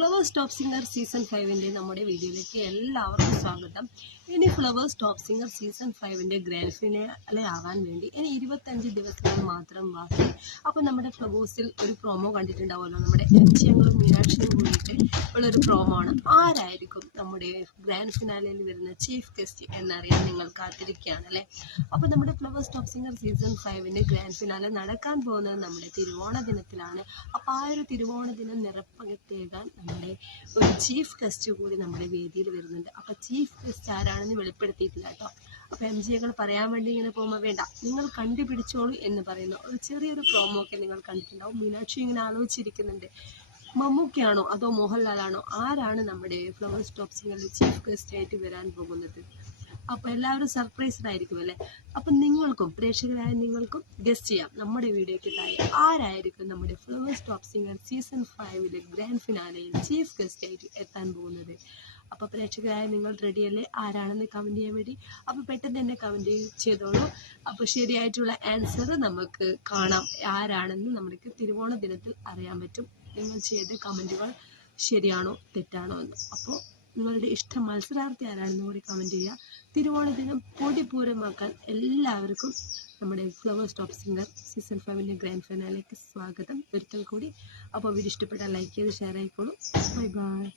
Flowers top singer season 5 നമ്മുടെ വീഡിയോയിലേക്ക് എല്ലാവർക്കും സ്വാഗതം. ഇനി flowers top singer season 5 grand finale ആവാൻ വേണ്ടി ഇനി 25 ദിവസങ്ങൾ മാത്രം ബാക്കി. അപ്പോൾ നമ്മുടെ ഫ്ലവേഴ്സിൽ ഒരു പ്രോമോ കണ്ടിട്ടുണ്ടാവുമല്ലോ, നമ്മുടെ എംജിയും മീനാക്ഷിയും കൂടിയിട്ട് ഉള്ളൊരു പ്രോമോ ആണ്. ആരായിരിക്കും നമ്മുടെ ഗ്രാൻഡ് ഫിനാലയിൽ വരുന്ന ചീഫ് ഗസ്റ്റ് എന്നറിയാൻ നിങ്ങൾ കാത്തിരിക്കുകയാണ് അല്ലേ. അപ്പോൾ നമ്മുടെ Flowers top singer season 5 grand finale നടക്കാൻ പോകുന്നത് നമ്മുടെ തിരുവോണ ദിനത്തിലാണ്. അപ്പോൾ ആ ഒരു തിരുവോണ ദിനം നിറപ്പകത്തേകാൻ നമ്മുടെ ഒരു ചീഫ് ഗസ്റ്റ് കൂടി നമ്മുടെ വേദിയിൽ വരുന്നുണ്ട്. അപ്പോൾ ചീഫ് ഗസ്റ്റ് ആരാണെന്ന് വെളിപ്പെടുത്തിയിട്ടില്ല കേട്ടോ. അപ്പോൾ എംജികൾ പറയാൻ വേണ്ടി ഇങ്ങനെ പോകുമ്പോൾ വേണ്ട, നിങ്ങൾ കണ്ടുപിടിച്ചോളൂ എന്ന് പറയുന്ന ഒരു ചെറിയൊരു പ്രോമോ ഒക്കെ നിങ്ങൾ കണ്ടിട്ടുണ്ടാവും. മീനാക്ഷി ഇങ്ങനെ ആലോചിച്ചിരിക്കുന്നുണ്ട്, മമ്മൂക്കയാണോ അതോ മോഹൻലാലാണോ, ആരാണ് നമ്മുടെ ഫ്ലവേഴ്സ് ടോപ്പ് സിംഗറിൽ ചീഫ് ഗസ്റ്റ് ആയിട്ട് വരാൻ പോകുന്നത്. അപ്പോൾ എല്ലാവരും സർപ്രൈസ്ഡ് ആയിരിക്കും അല്ലേ. അപ്പം നിങ്ങൾക്കും പ്രേക്ഷകരായ നിങ്ങൾക്കും ഗസ്റ്റ് ചെയ്യാം നമ്മുടെ വീഡിയോയ്ക്ക് താഴെ ആരായിരിക്കും നമ്മുടെ Flowers top singer season 5 grand ഫിനാലയിൽ ചീഫ് ഗസ്റ്റ് ആയിട്ട് എത്താൻ പോകുന്നത്. അപ്പോൾ പ്രേക്ഷകരായ നിങ്ങൾ റെഡിയല്ലേ ആരാണെന്ന് കമൻറ്റ് ചെയ്യാൻ വേണ്ടി? അപ്പോൾ പെട്ടെന്ന് തന്നെ കമൻറ്റ് ചെയ്തോളൂ. അപ്പോൾ ശരിയായിട്ടുള്ള ആൻസർ നമുക്ക് കാണാം, ആരാണെന്ന് നമുക്ക് തിരുവോണ ദിനത്തിൽ അറിയാൻ പറ്റും. നിങ്ങൾ ചെയ്ത കമൻറ്റുകൾ ശരിയാണോ തെറ്റാണോ എന്ന്. അപ്പോൾ നിങ്ങളുടെ ഇഷ്ട മത്സരാർത്ഥി ആരാണെന്ന് കൂടി കമൻറ്റ് ചെയ്യുക. തിരുവോണ ദിനം പൊടിപൂരമാക്കാൻ എല്ലാവർക്കും നമ്മുടെ Flowers top singer season 5 grand ഫിനാലേക്ക് സ്വാഗതം ഒരിക്കൽ കൂടി. അപ്പോൾ വീഡിയോ ഇഷ്ടപ്പെട്ടാൽ ലൈക്ക് ചെയ്ത് ഷെയർ ആയിക്കോളൂ. Bye bye.